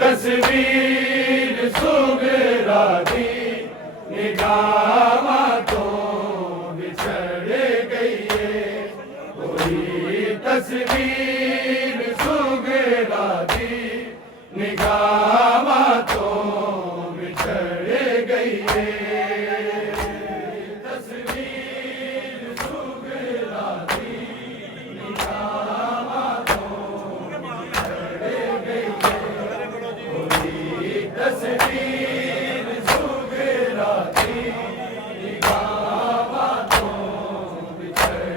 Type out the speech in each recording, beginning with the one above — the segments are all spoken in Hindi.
तस्वीर सुगरा दी निगाह तो बिछड़ गई है। कोई तस्वीर सुगरा दी निगाह तो बिछड़ गई है। तस्वीर सुगरा दी निगाह तो बिछड़ गई है। कोई तस्वीर सुगरा दी निगाह तो बिछड़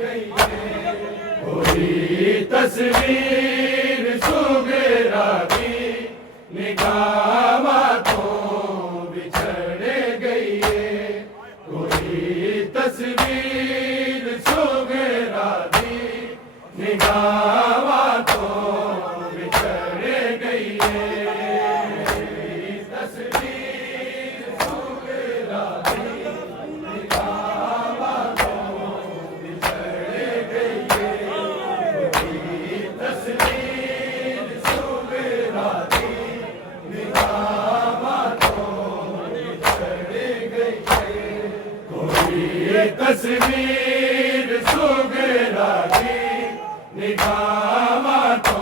गई है। कोई तस्वीर सुगरा दी निगाह तो बिछड़ गई है। कोई तस्वीर सुगरा दी निगाह तो बिछड़ गई है। तस्वीर सुगरा दी निगाह तो बिछड़ गई है। कोई तस्वीर सुगरा दी निगाह तो बिछड़ गई है। कोई तस्वीर सुगरा दी निगाह तो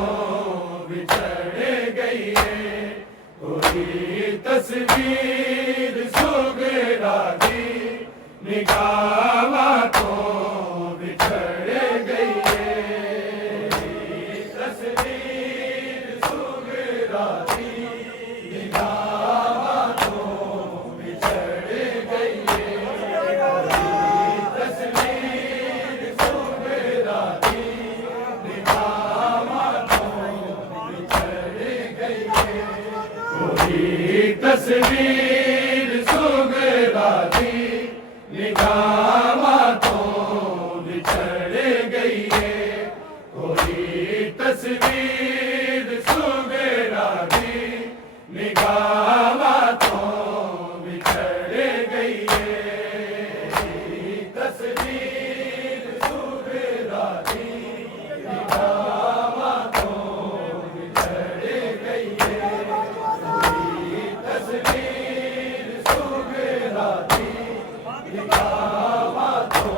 बिछड़ गई है। कोई तस्वीर सुगरा दी निगाह तो बिछड़ गई है। तस्वीर सुगरा दी निगाह तो बिछड़ गई है। तस्वीर सुगरा दी निगाह तो बिछड़ गई है। कोई तस्वीर सुगरा दी निगाह तो बिछड़ गई है। कोई तस्वीर सुगरा दी निगाह तो बिछड़ गई है। तस्वीर सुगरा दी निगाह तो बिछड़ गई है। कोई तस्वीर सुगरा दी निगाह तो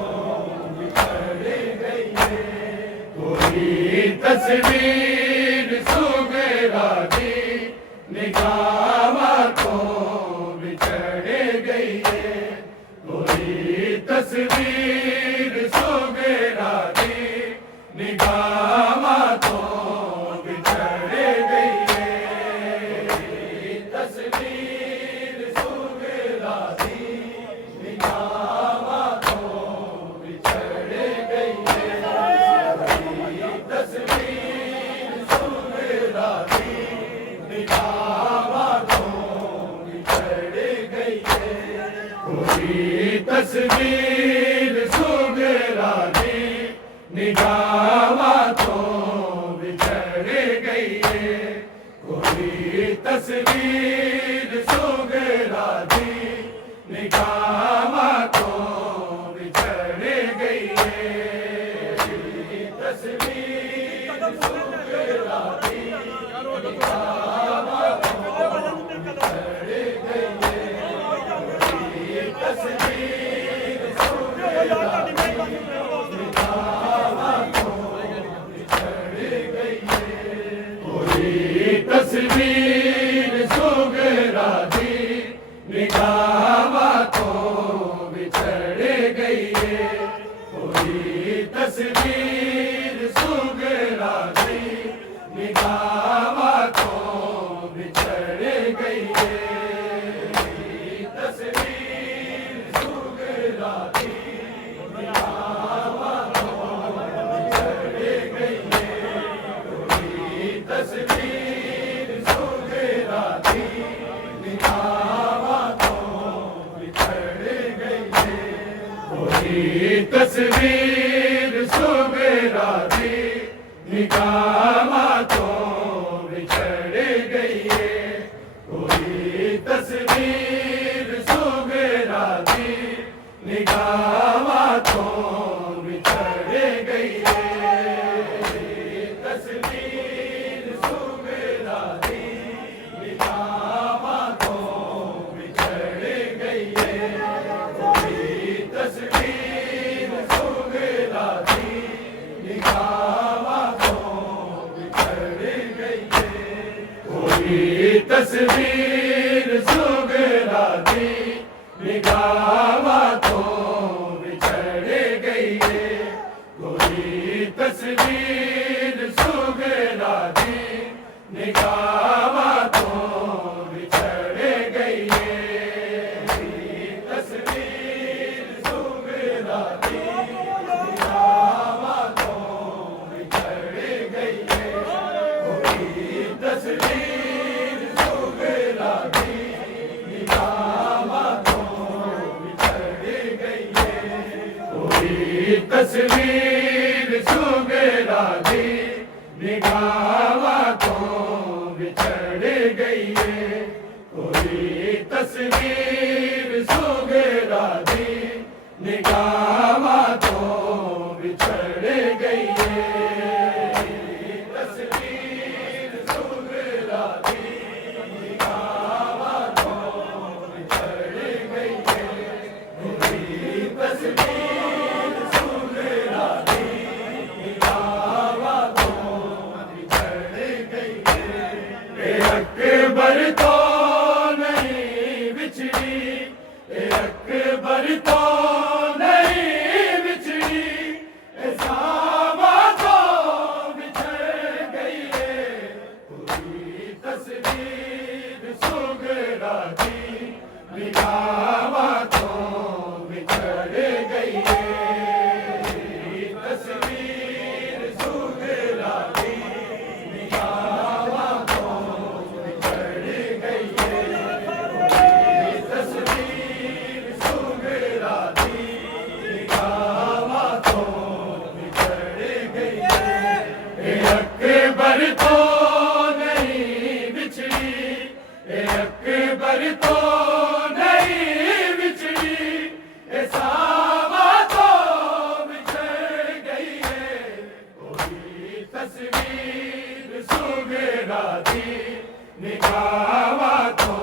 बिछड़ गई है। कोई तस्वीर सुगरा दी निगाह तो बिछड़ गई है। कोई तस्वीर सुगरा दी निगाह तो बिछड़ गई है। तस्वीर सुगरा दी निगाह तो बिछड़ गई है। कोई तस्वीर सुगरा दी निगाह तो बिछड़ गई है। कोई तस्वीर सुगरा दी निगाह तो बिछड़ गई है। कोई तस्वीर सुगरा दी निगाह तो बिछड़ गई है। तस्वीर सुगरा दी निगाह तो बिछड़ गई है। कोई तस्वीर सुगरा दी निगाह तो बिछड़ गई है। कोई तस्वीर सुगरा दी निगाह तो बिछड़ गई है। कोई तस्वीर सुगरा दी निगाह तो बिछड़ गई है। तस्वीर सुगरा दी निगाह तो बिछड़ गई है। कोई तस्वीर सुगरा दी निगाह तो बिछड़ गई है। कोई तस्वीर सुगरा दी निगाह तो बिछड़ गई है। कोई तस्वीर सुगरा दी निगाह तो बिछड़ गई है। तस्वीर सुगरा कोई तस्वीर सुगरा दी निगाह तो बिछड़ गई है। कोई तस्वीर सुगरा दी निगाह तो बिछड़ गई है। तस्वीर सुगरा दी निगाह तो बिछड़ गई है। कोई तस्वीर सुगरा दी निगाह तो बिछड़ गई है। कोई तस्वीर सुगरा दी निगाह तो बिछड़ गई है। कोई तस्वीर सुगरा दी निगाह तो बिछड़ गई है। तस्वीर सुगरा दी निगाह तो बिछड़ गई है। कोई तस्वीर सुगरा दी निगाह तो बिछड़ गई है। अकबर तो नहीं बिछड़ी, अकबर तो नहीं बिछड़ी, सामा तो बिछड़ गई है। कोई तस्वीर सुगरा दी निगाह तो बिछड़ गई है। तस्वीर सुगरा दी निगाह तो बिछड़ गई है। तस्वीर सुगरा दी निगाह तो बिछड़ गई है। अकबर तो नहीं बिछड़ी, अकबर तो नहीं बिछड़ी, सामा तो बिछड़ गई है। कोई तस्वीर सुगरा दी निगाह तो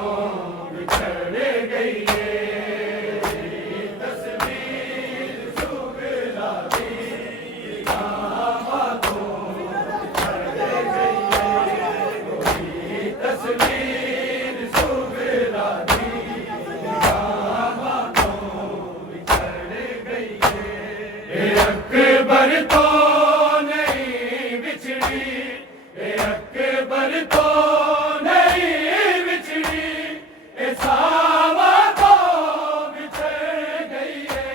बिछड़ गई है। तस्वीर सुगरा दी निगाह तो बिछड़ गई है। कोई तस्वीर सुगरा दी निगाह तो बिछड़ गई है। अकबर तो नहीं बिछड़ी, अकबर तो नहीं बिछड़ी, सामा तो बिछड़ गई है।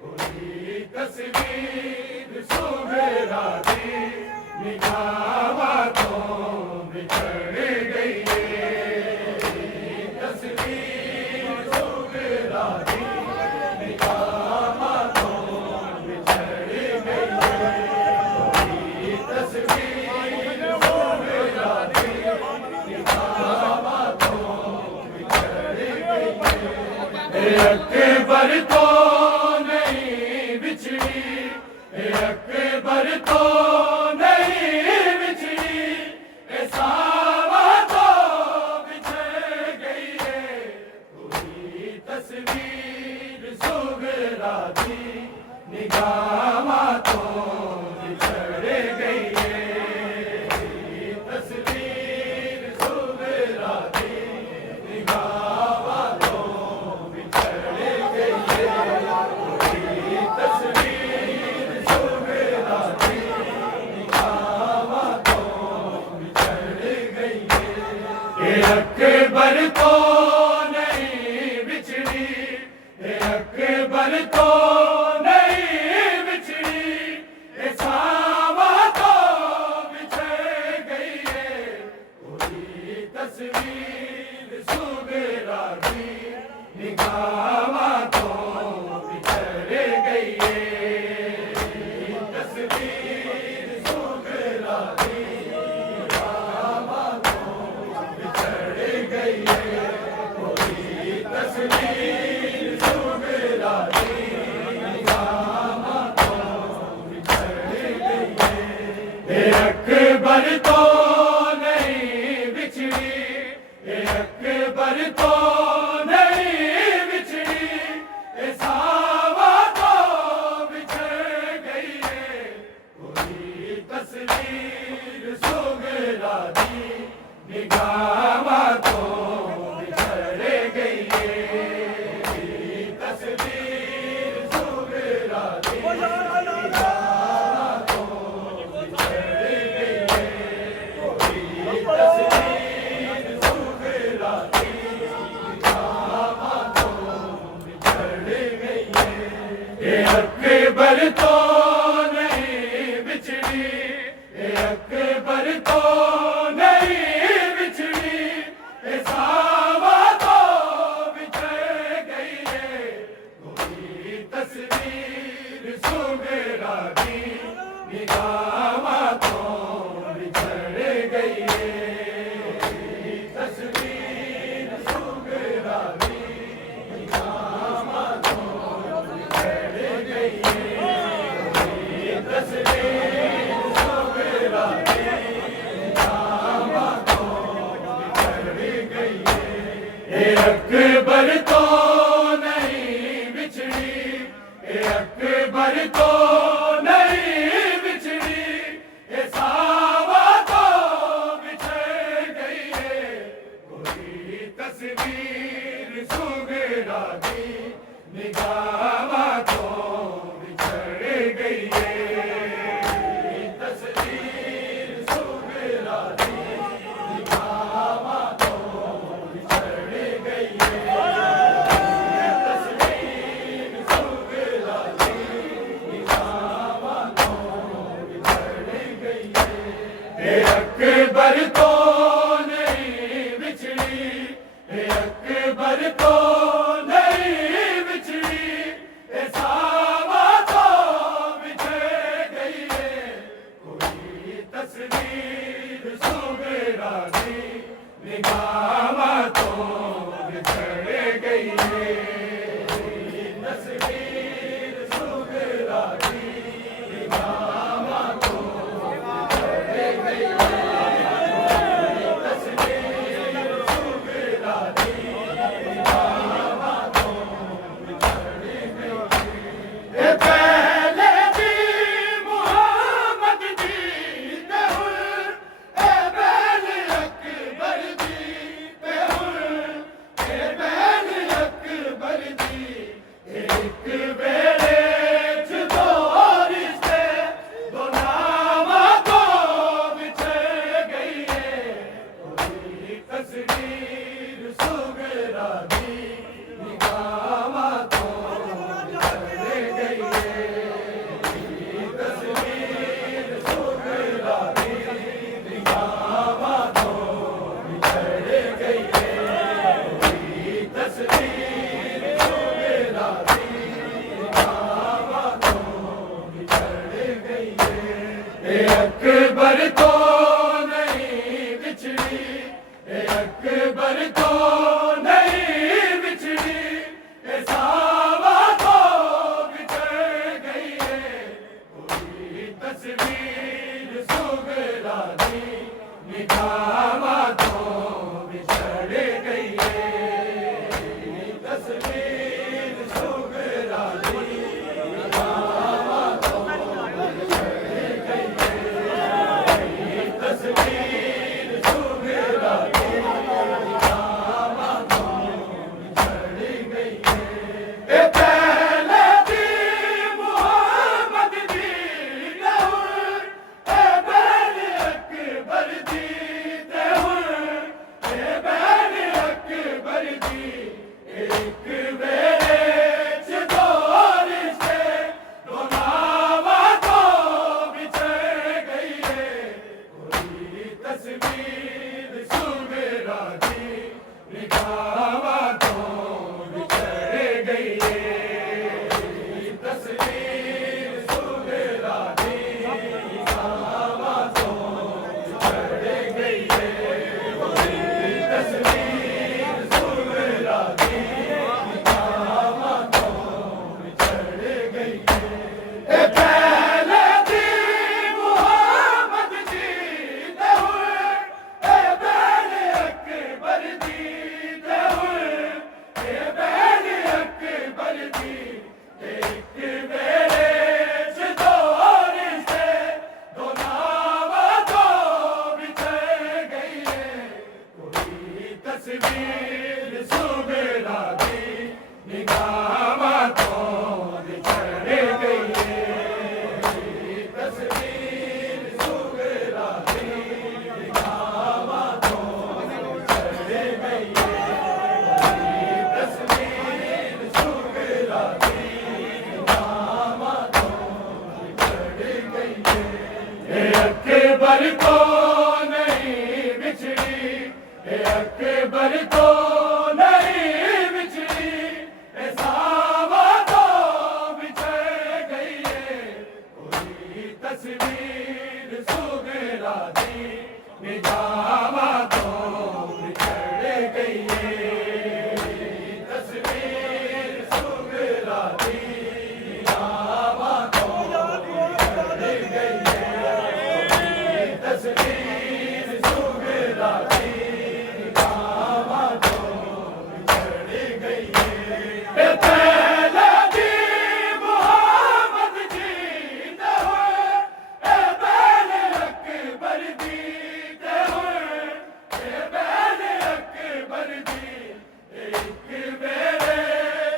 कोई तस्वीर सुगरा दी निगाह तो बिछड़ गई है। तस्वीर सुगरा दी निगाह तो बिछड़ गई है। कोई तस्वीर सुगरा दी निगाह तो बिछड़ गई है। अकबर तो नहीं बिछड़ी, अकबर तो नहीं बिछड़ी, सामा तो बिछड़ गई है। कोई तस्वीर सुगरा दी निगाह तो बिछड़ गई है। तस्वीर सुगरा दी निगाह तो बिछड़ गई है। कोई तस्वीर सुगरा दी निगाह तो बिछड़ गई है। अकबर तो नहीं बिछड़ी, अकबर तो नहीं बिछड़ी, सामा तो बिछड़ गई है। कोई तस्वीर सुगरा दी निगाह तो बिछड़ गई है। तस्वीर सुगरा दी निगाह तो बिछड़ गई है। कोई तस्वीर सुगरा दी निगाह तो बिछड़ गई है। अकबर तो नहीं बिछड़ी, अकबर तो नहीं बिछड़ी, सामा तो बिछड़ गई है। कोई तस्वीर सुगरा दी निगाह तस्वीर सुगरा की निगाहों बिछड़ गई है। ये अकबर तो नहीं बिछड़ी, ये अकबर तो नहीं बिछड़ी, ये सावा तो बिछड़ गई है। कोई तस्वीर सुगरा की निगाहों तो बिछड़ गई है। तस्वीर सुगरा की निगाहों तो बिछड़ गई है। तस्वीर सुगरा की निगाहों तो बिछड़ गई है। ये अकबर तो नहीं बिछड़ी, ये अकबर तो नहीं बिछड़ी, ये सावा तो बिछड़ गई है। कोई तस्वीर सुगरा की निगाहों तो बिछड़ गई है। तस्वीर सुगरा की निगाहों तो बिछड़ गई है। तस्वीर सुगरा की निगाहों तो बिछड़ गई है। ये अकबर तो नहीं बिछड़ी, ये अकबर तो नहीं बिछड़ी, ये सावा तो बिछड़ गई है। कोई तस्वीर सुगरा की निगाहों तो बिछड़ गई है। तस्वीर सुगरा की निगाहों तो बिछड़ गई है। तस्वीर सुगरा की निगाहों तो बिछड़ गई है। ये पहले भी मोहम्मद जी ते हुए, ए बैल अकबर जी ते हुए, ए बैल अकबर जी। एक बेड़े च दो रिश्ते, दो नावां तो बिछड़ गई है। कोई तस्वीर सुगरा की निगाहों तो बिछड़ गई है। तस्वीर सुगरा की निगाहों तो बिछड़ गई है। तस्वीर सुगरा की निगाहों तो बिछड़ गई है। ये अकबर तो नहीं बिछड़ी, ये अकबर तो नहीं बिछड़ी, ये सावा तो बिछड़ गई है। कोई तस्वीर सुगरा की निगाहों तो बिछड़ गई है। तस्वीर सुगरा की निगाहों तो बिछड़ गई है। तस्वीर सुगरा की निगाहों तो बिछड़ गई है। ये पहले भी मोहम्मद जी ते हुए, ए बैल अकबर जी ते हुए, ए बैल अकबर जी। एक बेड़े च दो रिश्ते, दो नावां तो बिछड़ गई है। कोई तस्वीर सुगरा की निगाहों तो बिछड़ गई है। तस्वीर सुगरा की निगाहों तो बिछड़ गई है। तस्वीर सुगरा की निगाहों तो बिछड़ गई है। ये पहले भी मोहम्मद जी ते हुए, ए बैल अकबर जी ते हुए, ए बैल अकबर जी। एक बेड़े च दो रिश्ते, दो नावां तो बिछड़ गई है। कोई तस्वीर सुगरा की निगाहों तो बिछड़ गई है। तस्वीर सुगरा की निगाहों बिछड़ी, अकबर तो नहीं बिछड़ी, सावा तो बिछड़ गई है। कोई तस्वीर सुगरा दी निगावा तो बिछड़ गई है। तस्वीर सुगरा दी निगावा तो बिछड़ गई है। तस्वीर सुगरा दी निगावा तो बिछड़ गई है। पहले दी मोहम्मद जीते हुए, पहले अकबर जीते हुए, पहले अकबर जी एक मेरे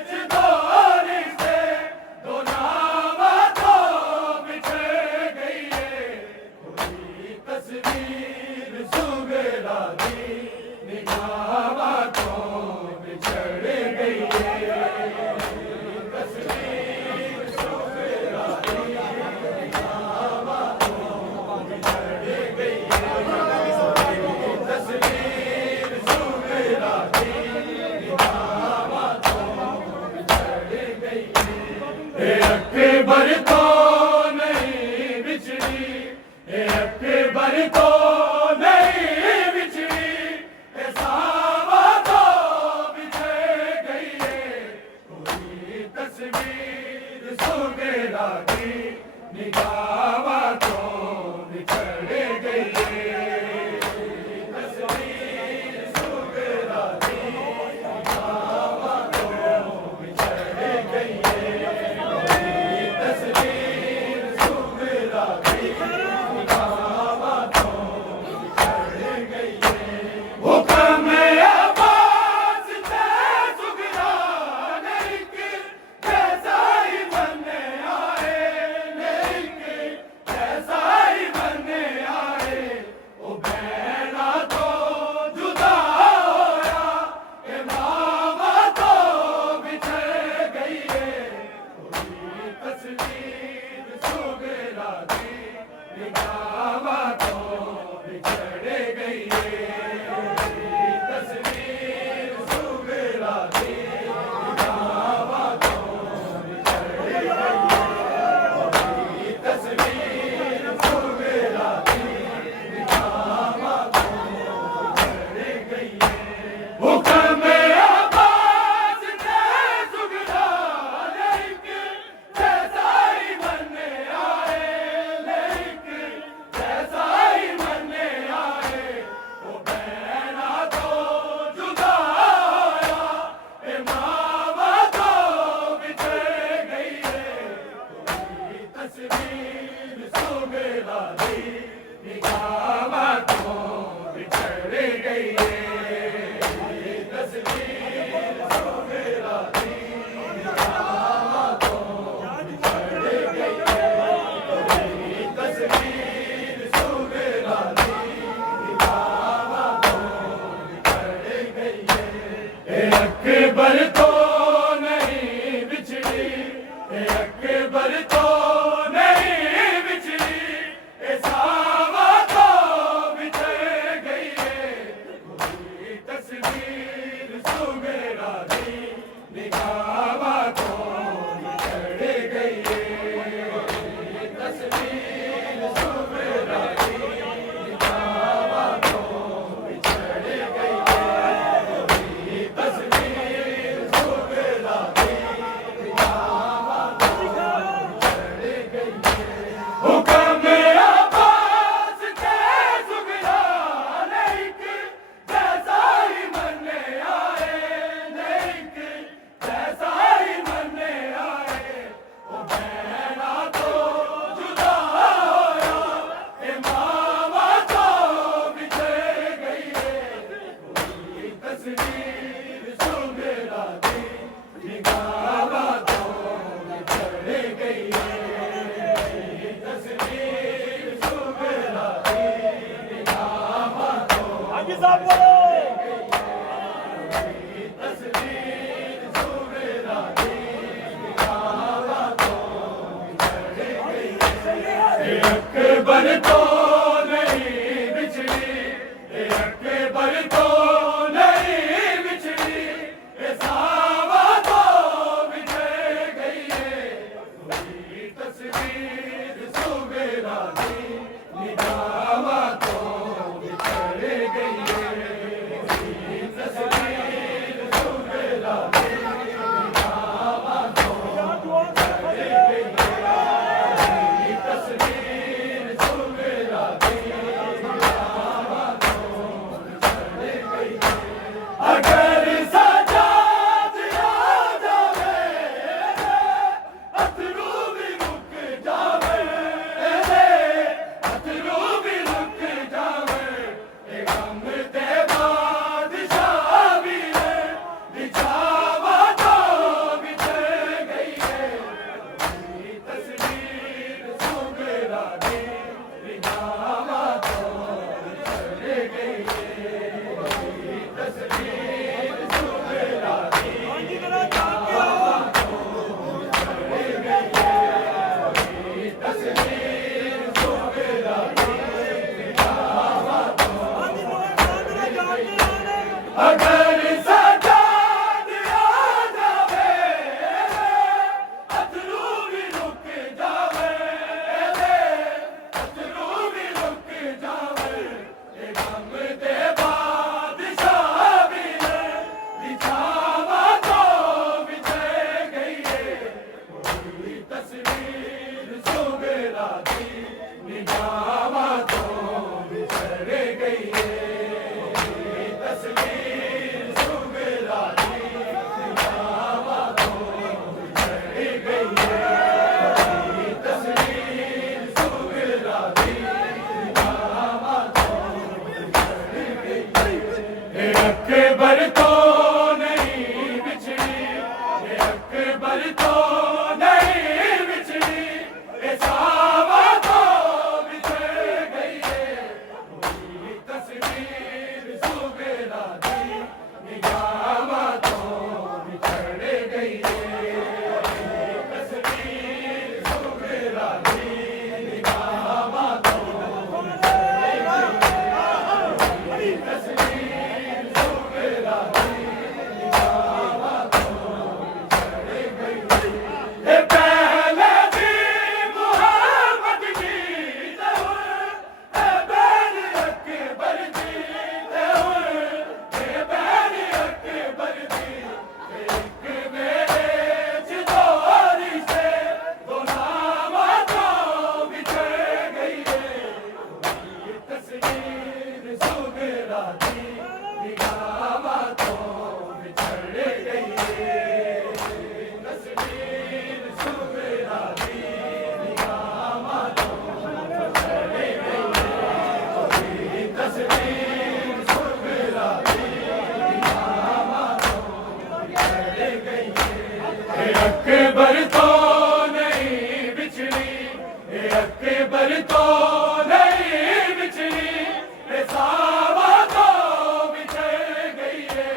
चिदोरी से दो नावा तो बिछड़ गई है। कोई तस्वीर सुगरा दी निगावा तो बिछड़ गई है। तस्वीर सुगरा दी निगावा तो बिछड़ गई है। तस्वीर सुगरा दी निगावा तो बिछड़ गई है। अकबर तो नहीं बिछड़ी, अकबर तो नहीं बिछड़ी, सावा तो बिछड़ गई है। कोई तस्वीर सुगरा दी निगावा तो बिछड़ गई है। तस्वीर सुगरा दी निगावा तो बिछड़ गई है। कोई तस्वीर सुगरा दी निगावा तो बिछड़ गई है। हुक्म अब्बास से सुगरा लेकिन जैसा ही बनने आए, लेकिन जैसा ही बनने आए, ओ बहना तो जुदा होया, मामा तो बिछड़ गई है। कोई तस्वीर सुगरा दी निगावा तो बिछड़ गई है। तस्वीर सुगरा दी निगावा तो बिछड़ गई है। तस्वीर सुगरा दी निगावा तो बिछड़ गई है। हुक्म अब्बास से सुगरा लेकिन जैसा ही बनने आए, लेकिन जैसा ही बनने आए, ओ बहना तो जुदा होया, मामा तो बिछड़ गई है। कोई तस्वीर सुगरा दी निगावा तो बिछड़ गई है। तस्वीर सुगरा दी निगावा तो बिछड़ गई है। तस्वीर सुगरा दी निगावा तो बिछड़ गई है। अकबर तो नहीं बिछड़ी, अकबर तो नहीं बिछड़ी, सावा तो बिछड़ गई है। कोई तस्वीर सुगरा दी निगावा तो बिछड़ गई है। तस्वीर सुगरा दी निगावा तो बिछड़ गई है। कोई तस्वीर सुगरा दी निगावा तो बिछड़ गई है। हुक्म अब्बास से सुगरा लेकिन जैसा ही बनने आए, लेकिन जैसा ही बनने आए, ओ बहना तो जुदा होया, मामा तो बिछड़ गई है। कोई तस्वीर सुगरा दी निगावा तो बिछड़ गई है। तस्वीर सुगरा दी निगावा तो तस्वीर सुगरा दी निगावा तो बिछड़ गई है। अकबर तो नहीं बिछड़ी, अगर सजाद आ जावे अथरू भी रुक जावे अथरू भी रुक जावे गम दे बादशाह भी बिछावा तो बिछड़ गई है कोई तस्वीर सुगरा दी निगाह तो बिछड़ गई है अकबर तो नहीं बिछड़ी अकबर तो नहीं बिछड़ी सावा तो बिछड़ गई है कोई तस्वीर सुगरा दी निगाह तो बिछड़ गई है तस्वीर सुगरा दी निगाह तो अकबर तो नहीं बिछड़ी अकबर तो नहीं बिछड़ी सावा तो बिछड़ गई है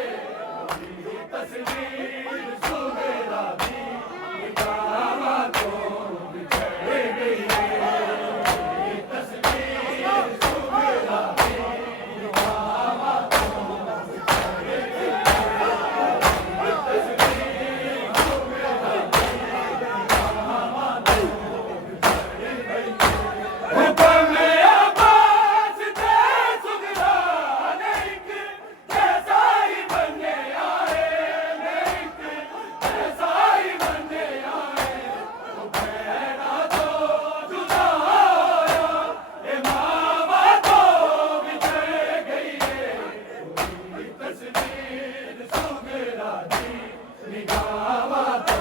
तस्वीर सुगरा दी निगाह तो बिछड़ गई है तस्वीर सुगरा दी निगाह तो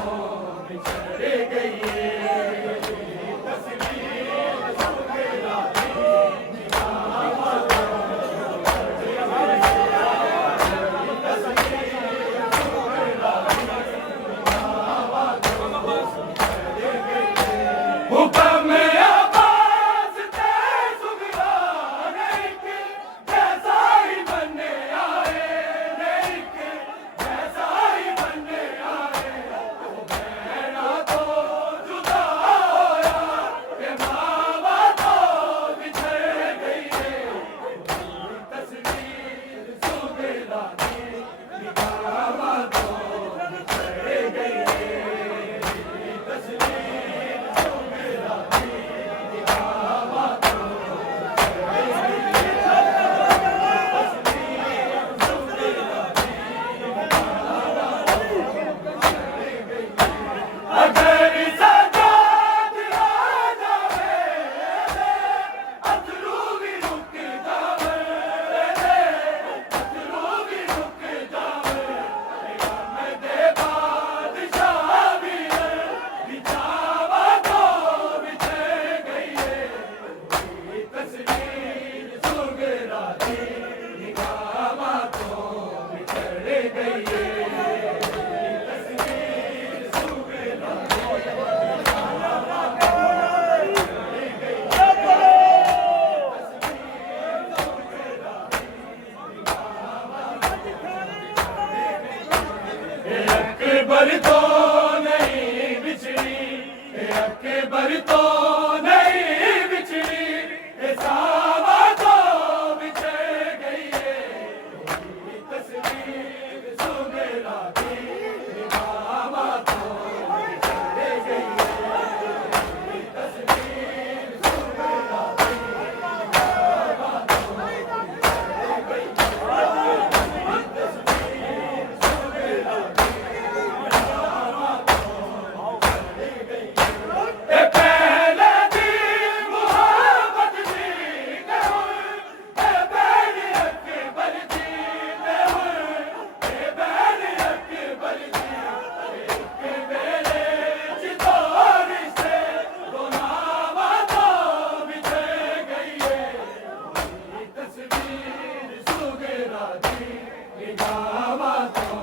बिछड़ गई अकबर तो नहीं बिछड़ी अकबर तो नहीं बिछड़ी सावा तो बिछड़ गई है। राजी जावा तो